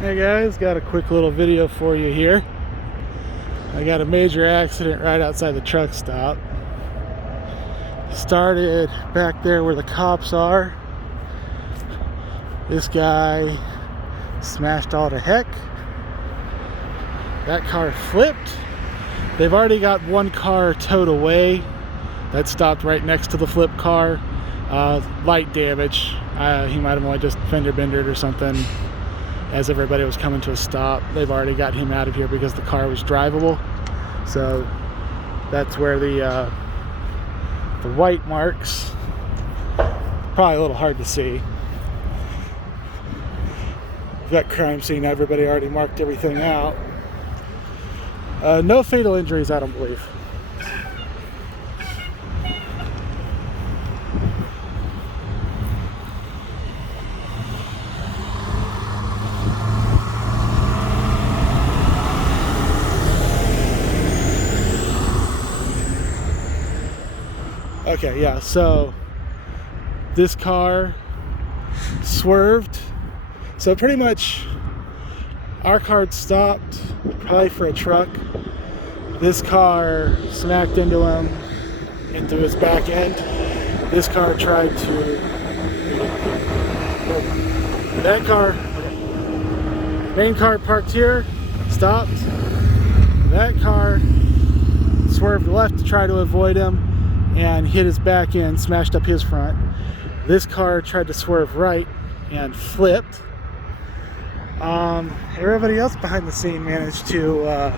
Hey guys, got a quick little video for you here. I got a major accident right outside the truck stop. Started back there where the cops are. This guy smashed all to heck. That car flipped. They've already got one car towed away that stopped right next to the flip car. Light damage. He might have only just fender bendered or something as everybody was coming to a stop. They've already got him out of here because the car was drivable. So that's where the white marks, probably a little hard to see. We've got crime scene, everybody already marked everything out. No fatal injuries, I don't believe. Okay, yeah, so this car swerved. So pretty much our car stopped, probably for a truck. This car smacked into him, into his back end. This car tried to, that car, main car parked here, stopped. That car swerved left to try to avoid him and hit his back end, smashed up his front. This car tried to swerve right and flipped. Everybody else behind the scene managed to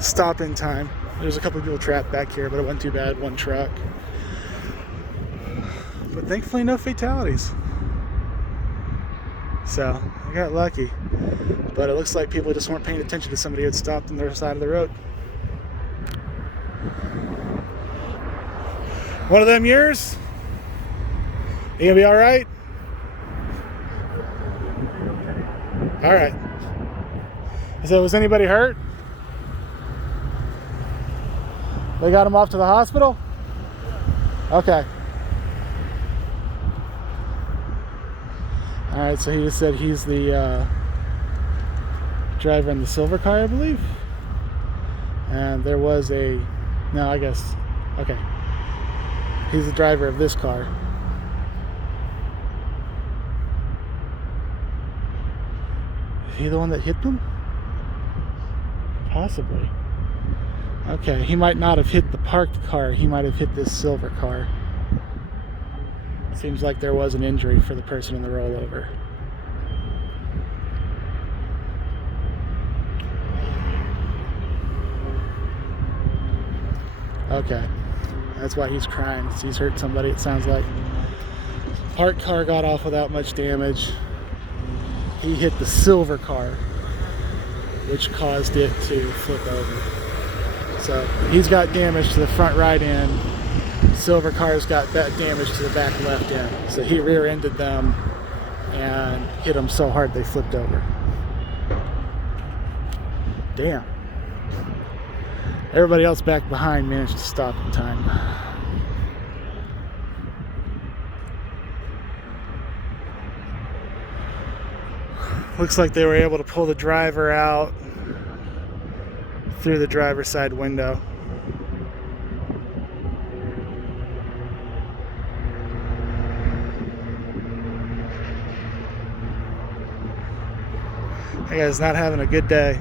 stop in time. There's a couple of people trapped back here, but it wasn't too bad, one truck. But thankfully no fatalities. So I got lucky. But it looks like people just weren't paying attention to somebody who had stopped on their side of the road. One of them yours? You gonna be all right? All right. So was anybody hurt? They got him off to the hospital? Okay. All right, so he just said he's the driver in the silver car, I believe. And there was a, no, I guess, okay. He's the driver of this car. Is he the one that hit them? Possibly. Okay, he might not have hit the parked car. He might have hit this silver car. Seems like there was an injury for the person in the rollover. Okay. That's why he's crying. He's hurt somebody, it sounds like. Parked car got off without much damage. He hit the silver car, which caused it to flip over. So he's got damage to the front right end. Silver car's got that damage to the back left end. So he rear-ended them and hit them so hard they flipped over. Damn. Everybody else back behind managed to stop in time. Looks like they were able to pull the driver out through the driver's side window. That guy's not having a good day.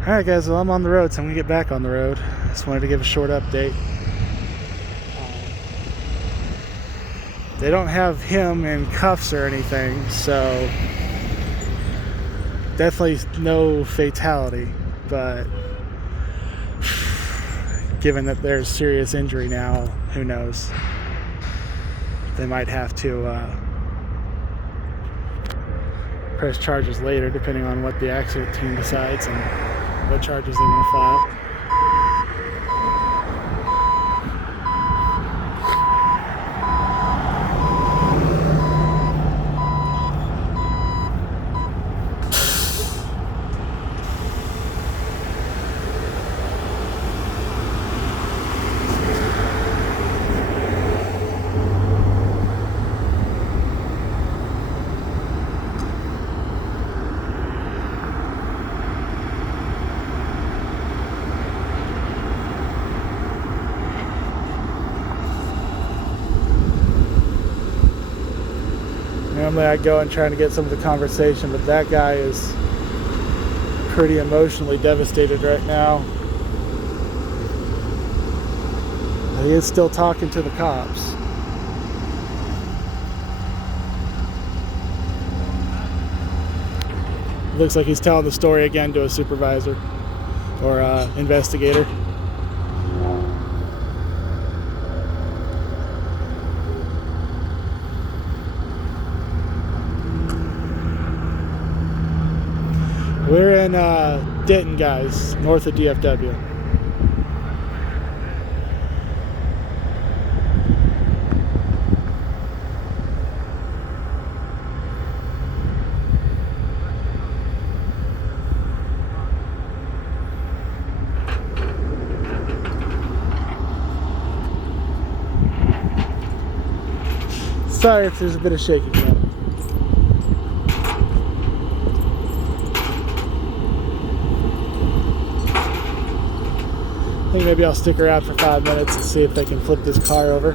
Alright guys, well I'm on the road, so I'm going to get back on the road. Just wanted to give a short update. They don't have him in cuffs or anything, so definitely no fatality, but given that there's serious injury now, who knows? They might have to press charges later depending on what the accident team decides and what charges they want to file. Normally I go and try to get some of the conversation, but that guy is pretty emotionally devastated right now. He is still talking to the cops. Looks like he's telling the story again to a supervisor or investigator. We're in Denton, guys, north of DFW. Sorry if there's a bit of shaking now. I think maybe I'll stick around for 5 minutes and see if they can flip this car over.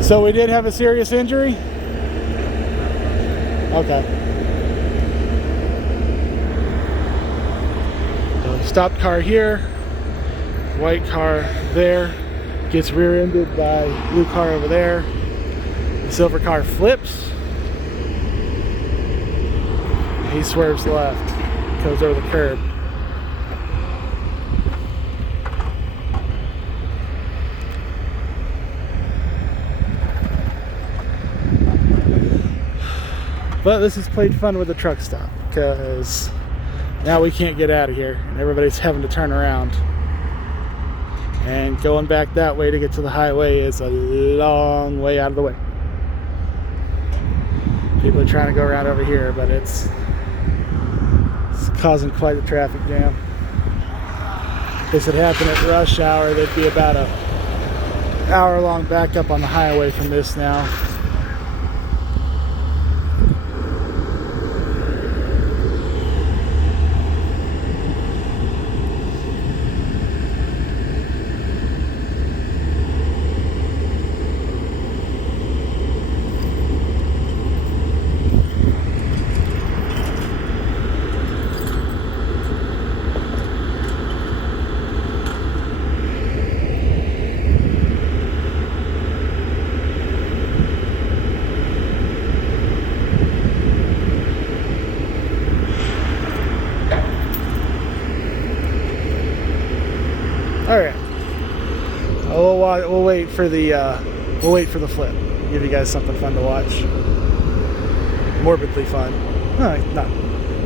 So we did have a serious injury? Okay. So stopped car here, white car there, gets rear-ended by blue car over there. The silver car flips. He swerves left, goes over the curb. But this has played fun with the truck stop because now we can't get out of here and everybody's having to turn around. And going back that way to get to the highway is a long way out of the way. People are trying to go around over here, but it's causing quite a traffic jam. If this had happened at rush hour, there'd be about an hour-long backup on the highway from this now. All right, we'll wait for the flip. Give you guys something fun to watch. Morbidly fun.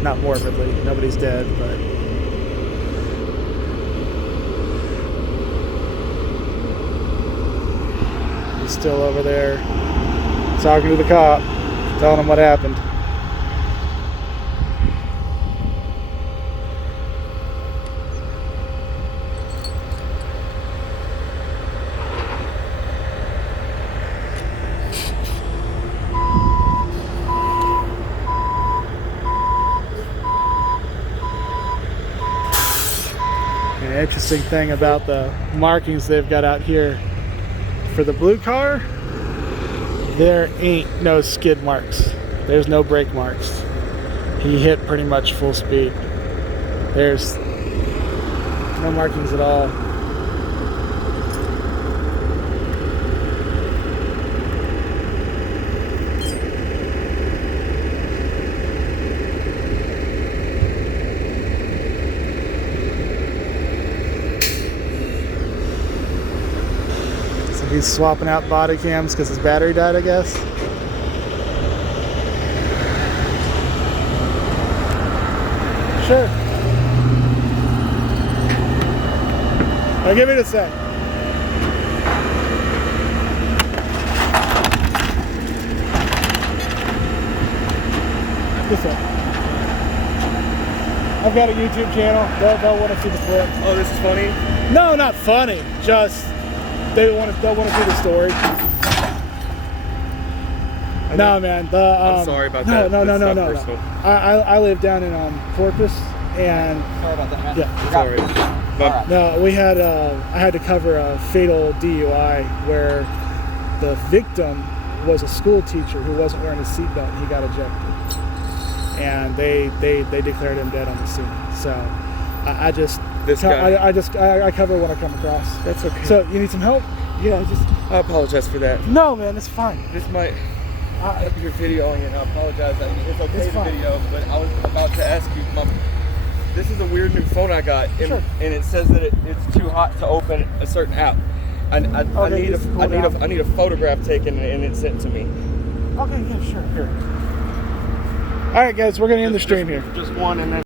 Not morbidly. Nobody's dead, but he's still over there talking to the cop, telling him what happened. The interesting thing about the markings they've got out here for the blue car, there ain't no skid marks. There's no brake marks. He hit pretty much full speed. There's no markings at all. He's swapping out body cams because his battery died, I guess. Sure. Now give me a sec. This one. I've got a YouTube channel. They'll want to see the flip. Oh, this is funny? No, not funny. Just they'll want to see the story. No, man. I'm sorry about that. No. I live down in Corpus, and Sorry about that, man. yeah, Sorry. But no, we had I had to cover a fatal DUI where the victim was a school teacher who wasn't wearing a seatbelt, and he got ejected, and they declared him dead on the scene. So I cover what I come across. that's okay. So you need some help? yeah, I apologize for that. No, man, it's fine. This might you're videoing it. I apologize. I mean, it's okay It's to fine. video, but I was about to ask you. This is a weird new phone I got, and, Sure. and it says that it's too hot to open a certain app. I need a photograph taken and it's sent to me. Okay, yeah, sure. Here. All right, guys, we're gonna end the stream here. Just one, and then.